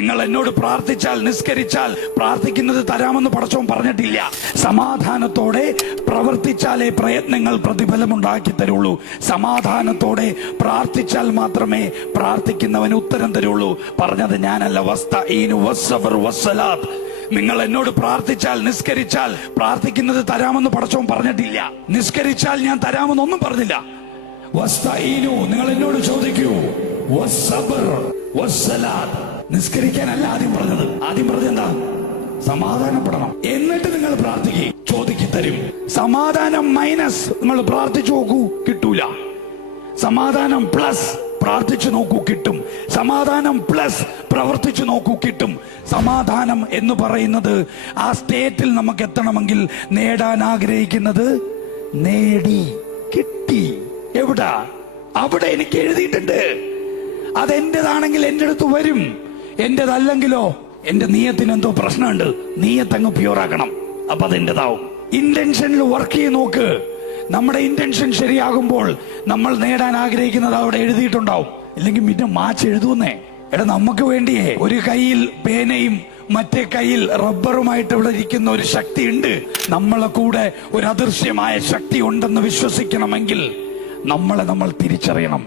നിങ്ങൾ എന്നോട് പ്രാർത്ഥിച്ചാൽ, നിസ്കരിച്ചാൽ പ്രാർത്ഥിക്കുന്നത് തരാമെന്ന് പടച്ചോൻ പറഞ്ഞിട്ടില്ല. സമാധാനത്തോടെ പ്രവർത്തിച്ചാലേ പ്രയത്നങ്ങൾ പ്രതിഫലമുണ്ടാക്കി തരുള്ളൂ. സമാധാനത്തോടെ പ്രാർത്ഥിച്ചാൽ മാത്രമേ പ്രാർത്ഥിക്കുന്നവന് ഉത്തരം തരുള്ളൂ. പറഞ്ഞത് ഞാനല്ല. വസ്തഈനു വസ്സബ്ർ വസ്സലാത്ത്. നിങ്ങൾ എന്നോട് പ്രാർത്ഥിച്ചാൽ, നിസ്കരിച്ചാൽ പ്രാർത്ഥിക്കുന്നത് തരാമെന്ന് പടച്ചോൻ പറഞ്ഞിട്ടില്ല. നിസ്കരിച്ചാൽ ഞാൻ തരാമെന്നൊന്നും പറഞ്ഞില്ല. വസ്തഈനു, നിങ്ങൾ എന്നോട് ചോദിക്കൂ. വസ്സബ്ർ വസ്സലാത്ത്, നിസ്കരിക്കാനല്ല ആദ്യം പറഞ്ഞത്. ആദ്യം പറഞ്ഞത് എന്താ? സമാധാനപ്പെടണം. എന്നിട്ട് നിങ്ങൾ പ്രാർത്ഥിക്കുക, ചോദിക്കി തരും. സമാധാനം മൈനസ് നിങ്ങൾ പ്രാർത്ഥിച്ചു നോക്കൂ, കിട്ടൂല. സമാധാനം പ്ലസ് പ്രാർത്ഥിച്ചു നോക്കൂ, കിട്ടും. സമാധാനം പ്ലസ് പ്രവർത്തിച്ചു നോക്കൂ, കിട്ടും. സമാധാനം എന്ന് പറയുന്നത് ആ സ്റ്റേറ്റിൽ നമുക്ക് എത്തണമെങ്കിൽ നേടാൻ ആഗ്രഹിക്കുന്നത് നേടി, കിട്ടി. എവിടാ? അവിടെ എനിക്ക് എഴുതിയിട്ടുണ്ട്. അതെന്റേതാണെങ്കിൽ എന്റെ അടുത്ത് വരും. എന്റേതല്ലെങ്കിലോ എന്റെ നീയത്തിന് എന്തോ പ്രശ്നമുണ്ട്. നീയത്തങ്ങ് പ്യൂറാക്കണം, അപ്പൊ അതെന്റേതാവും. ഇന്റൻഷനിൽ വർക്ക് ചെയ്ത് നോക്ക്. നമ്മുടെ ഇന്റൻഷൻ ശരിയാകുമ്പോൾ നമ്മൾ നേടാൻ ആഗ്രഹിക്കുന്നത് അവിടെ എഴുതിയിട്ടുണ്ടാവും. ഇല്ലെങ്കിൽ പിന്നെ മാച്ച് എഴുതുന്നേ. എടാ, നമുക്ക് വേണ്ടിയേ ഒരു കയ്യിൽ പേനയും മറ്റേ കയ്യിൽ റബ്ബറുമായിട്ട് ഇവിടെ ഇരിക്കുന്ന ഒരു ശക്തി ഉണ്ട്. നമ്മളെ കൂടെ ഒരു അദൃശ്യമായ ശക്തി ഉണ്ടെന്ന് വിശ്വസിക്കണമെങ്കിൽ നമ്മളെ നമ്മൾ തിരിച്ചറിയണം.